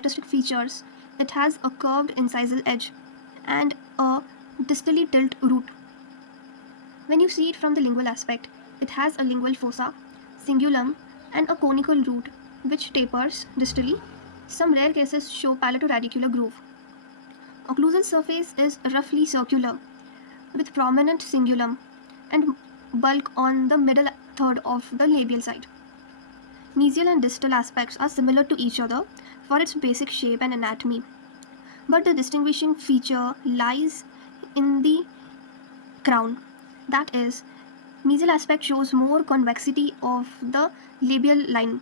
characteristic features, it has a curved incisal edge and a distally tilt root. When you see it from the lingual aspect, it has a lingual fossa, cingulum, and a conical root which tapers distally. Some rare cases show palatoradicular groove. Occlusal surface is roughly circular with prominent cingulum and bulk on the middle third of the labial side. Mesial and distal aspects are similar to each other for its basic shape and anatomy, but the distinguishing feature lies in the crown. That is, mesial aspect shows more convexity of the labial line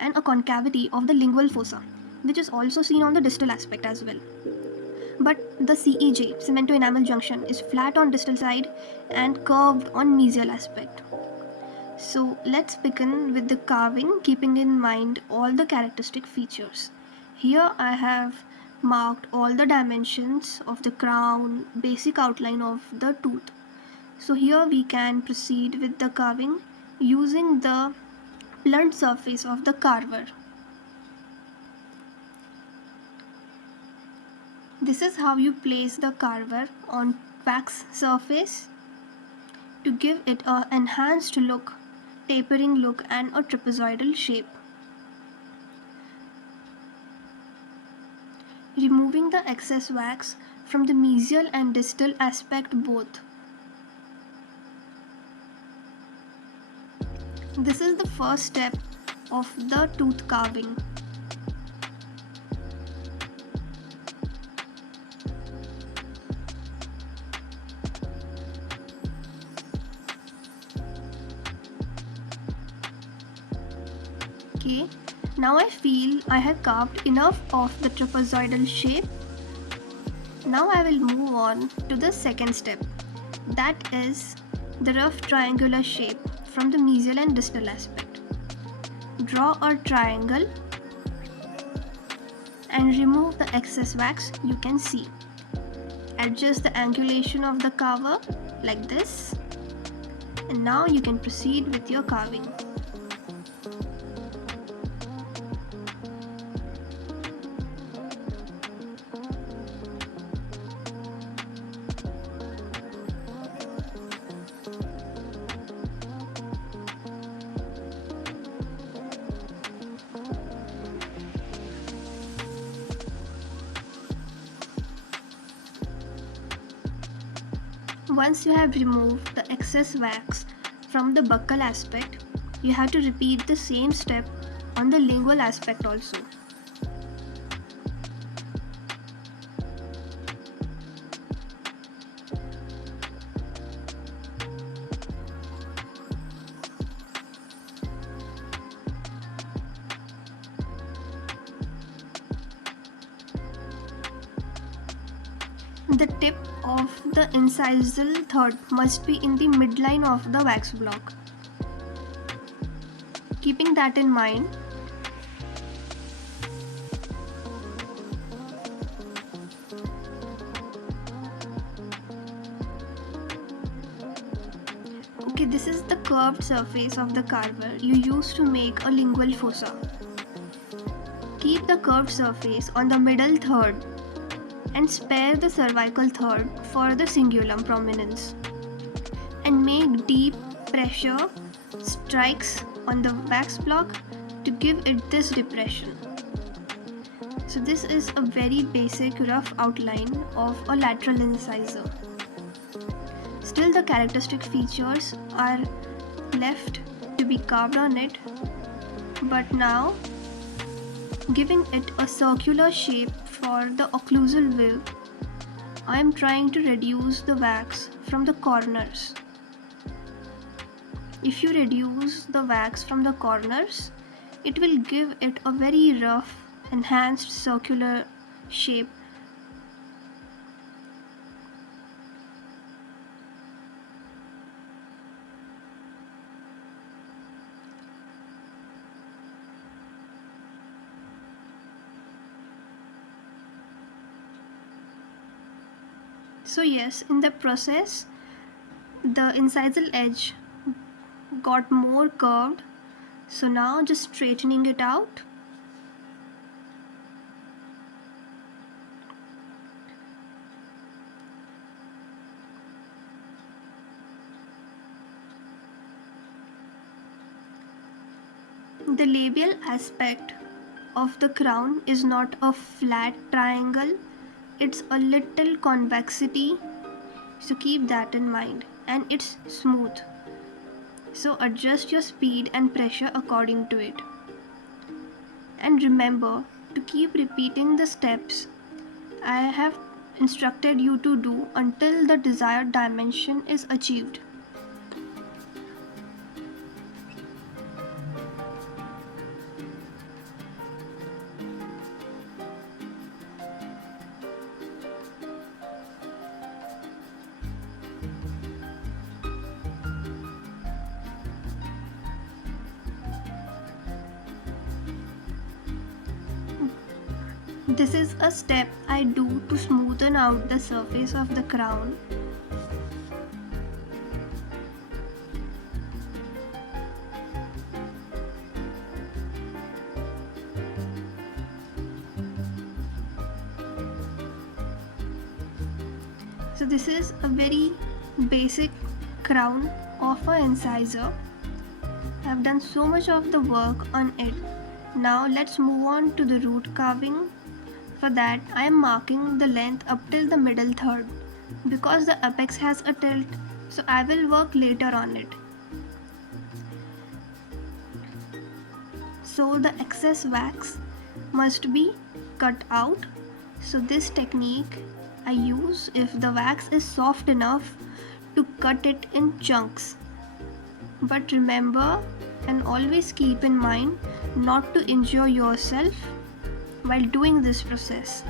and a concavity of the lingual fossa, which is also seen on the distal aspect as well. But the CEJ, cemento-enamel junction, is flat on distal side and curved on mesial aspect. So let's begin with the carving, keeping in mind all the characteristic features. Here I have marked all the dimensions of the crown, basic outline of the tooth. So here we can proceed with the carving using the blunt surface of the carver. This is how you place the carver on wax surface to give it an enhanced look, tapering look and a trapezoidal shape. Removing the excess wax from the mesial and distal aspect both. This is the first step of the tooth carving. Okay, now I feel I have carved enough of the trapezoidal shape. Now I will move on to the second step, that is the rough triangular shape from the mesial and distal aspect. Draw a triangle and remove the excess wax you can see. Adjust the angulation of the carver like this, and now you can proceed with your carving. Once you have removed the excess wax from the buccal aspect, you have to repeat the same step on the lingual aspect also. The tip of the incisal third must be in the midline of the wax block. Keeping that in mind, okay, this is the curved surface of the carver you use to make a lingual fossa. Keep the curved surface on the middle third and spare the cervical third for the cingulum prominence, and make deep pressure strikes on the wax block to give it this depression. So this is a very basic rough outline of a lateral incisor. Still the characteristic features are left to be carved on it, but now giving it a circular shape for the occlusal viv, I am trying to reduce the wax from the corners. If you reduce the wax from the corners, it will give it a very rough, enhanced circular shape. So yes, in the process, the incisal edge got more curved. So now just straightening it out. The labial aspect of the crown is not a flat triangle, it's a little convexity, so keep that in mind, and it's smooth. So adjust your speed and pressure according to it. And remember to keep repeating the steps I have instructed you to do until the desired dimension is achieved. This is a step I do to smoothen out the surface of the crown. So this is a very basic crown of an incisor. I have done so much of the work on it. Now let's move on to the root carving. For that, I am marking the length up till the middle third because the apex has a tilt, so I will work later on it. So the excess wax must be cut out. So this technique I use if the wax is soft enough to cut it in chunks. But remember and always keep in mind not to injure yourself while doing this process.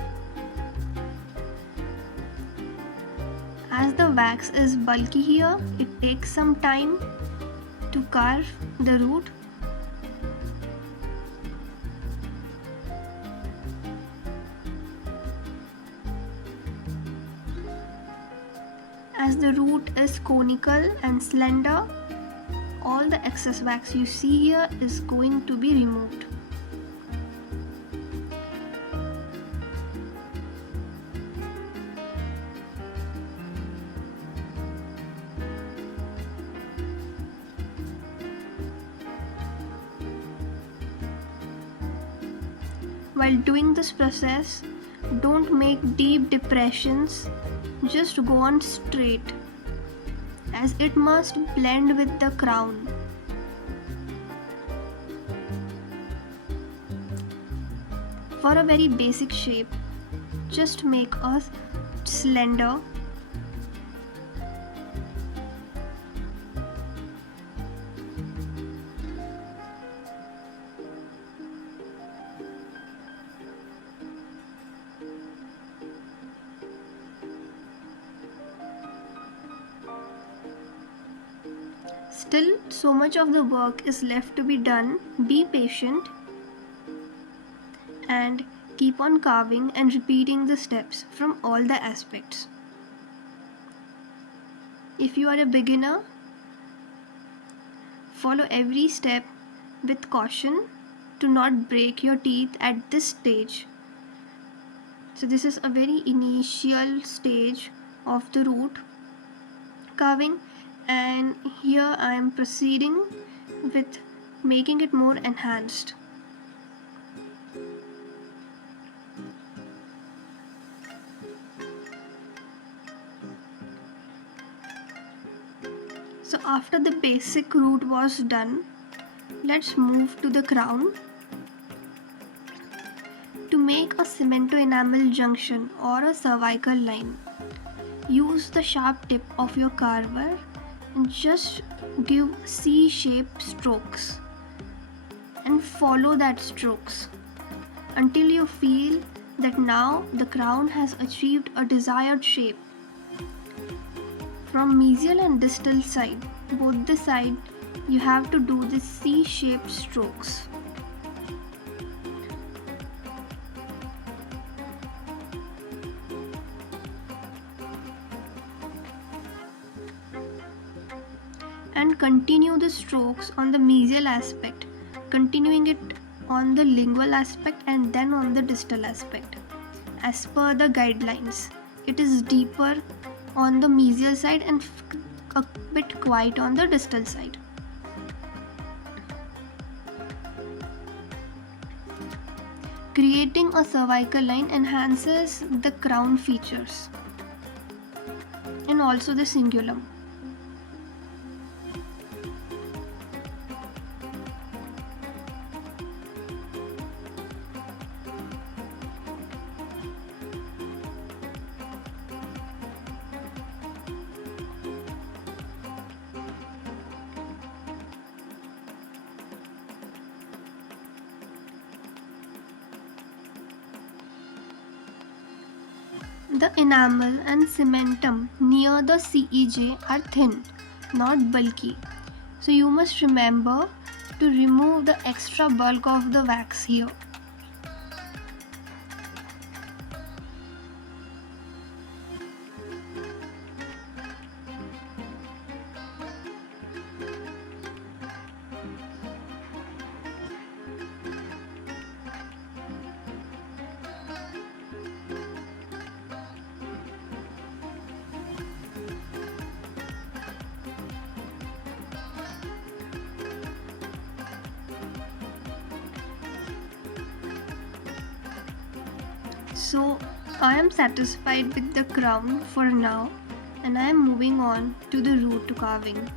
As the wax is bulky here, it takes some time to carve the root. As the root is conical and slender, all the excess wax you see here is going to be removed. While doing this process, don't make deep depressions, just go on straight, as it must blend with the crown. For a very basic shape, just make a slender Still, so much of the work is left to be done. Be patient and keep on carving and repeating the steps from all the aspects. If you are a beginner, follow every step with caution to not break your teeth at this stage. So this is a very initial stage of the root carving, and here I am proceeding with making it more enhanced. So after the basic root was done, let's move to the crown. To make a cemento-enamel junction or a cervical line, use the sharp tip of your carver and just give C-shaped strokes and follow that strokes until you feel that now the crown has achieved a desired shape. From mesial and distal side, both the side, you have to do the C-shaped strokes. And continue the strokes on the mesial aspect, continuing it on the lingual aspect and then on the distal aspect. As per the guidelines, it is deeper on the mesial side and a bit quiet on the distal side. Creating a cervical line enhances the crown features and also the cingulum. The enamel and cementum near the CEJ are thin, not bulky. So you must remember to remove the extra bulk of the wax here. So I am satisfied with the crown for now, and I am moving on to the root carving.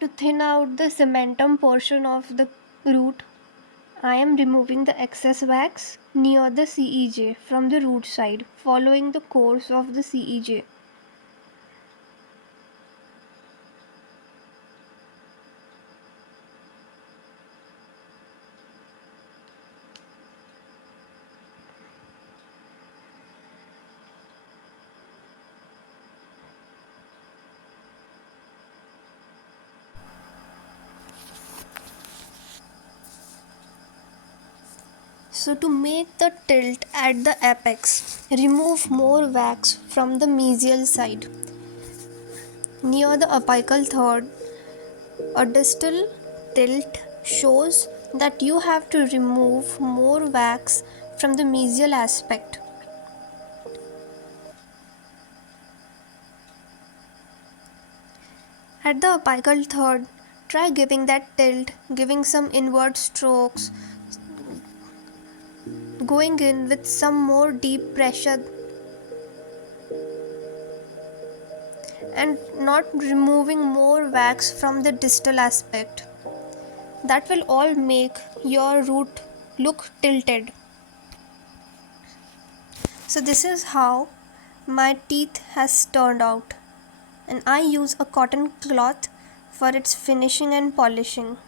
To thin out the cementum portion of the root, I am removing the excess wax near the CEJ from the root side, following the course of the CEJ. So to make the tilt at the apex, remove more wax from the mesial side. Near the apical third, a distal tilt shows that you have to remove more wax from the mesial aspect. At the apical third, try giving that tilt, giving some inward strokes, going in with some more deep pressure, and not removing more wax from the distal aspect. That will all make your root look tilted. So this is how my teeth has turned out, and I use a cotton cloth for its finishing and polishing.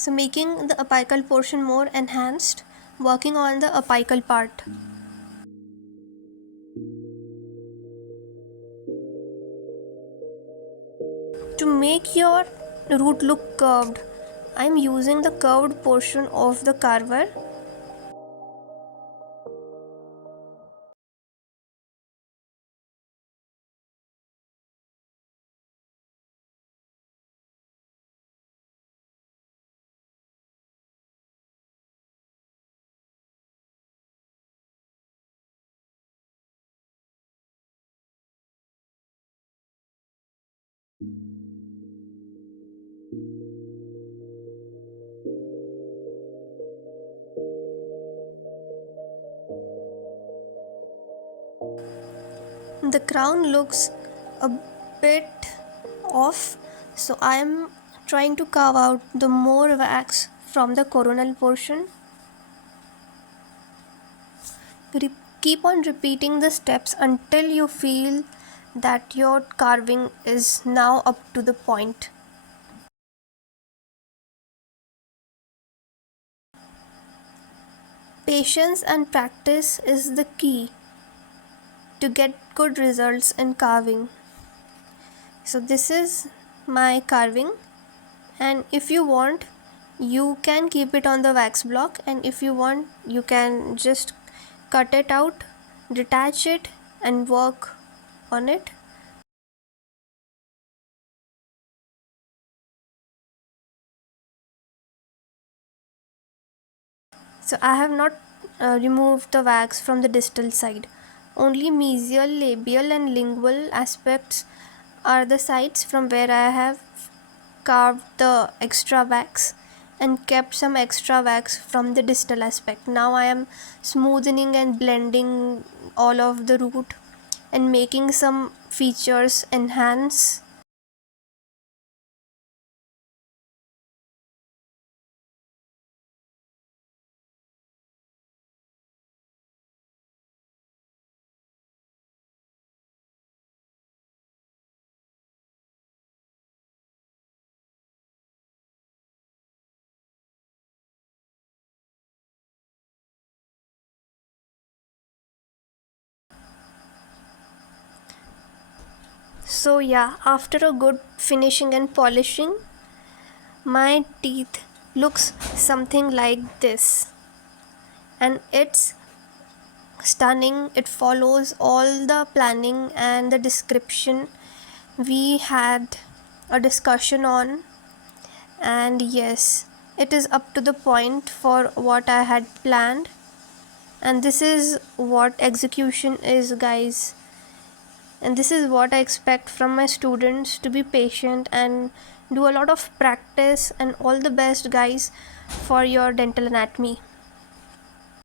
So making the apical portion more enhanced, working on the apical part. To make your root look curved, I am using the curved portion of the carver. The crown looks a bit off, so I am trying to carve out the more wax from the coronal portion. Keep on repeating the steps until you feel that your carving is now up to the point. Patience and practice is the key to get good results in carving. So this is my carving, and if you want you can keep it on the wax block, and if you want you can just cut it out, detach it and work on it. So I have not removed the wax from the distal side. Only mesial, labial and lingual aspects are the sides from where I have carved the extra wax and kept some extra wax from the distal aspect. Now I am smoothing and blending all of the root and making some features enhance. So yeah, after a good finishing and polishing, my teeth looks something like this, and it's stunning. It follows all the planning and the description we had a discussion on, and yes, it is up to the point for what I had planned, and this is what execution is, guys. And this is what I expect from my students, to be patient and do a lot of practice. And all the best, guys, for your dental anatomy.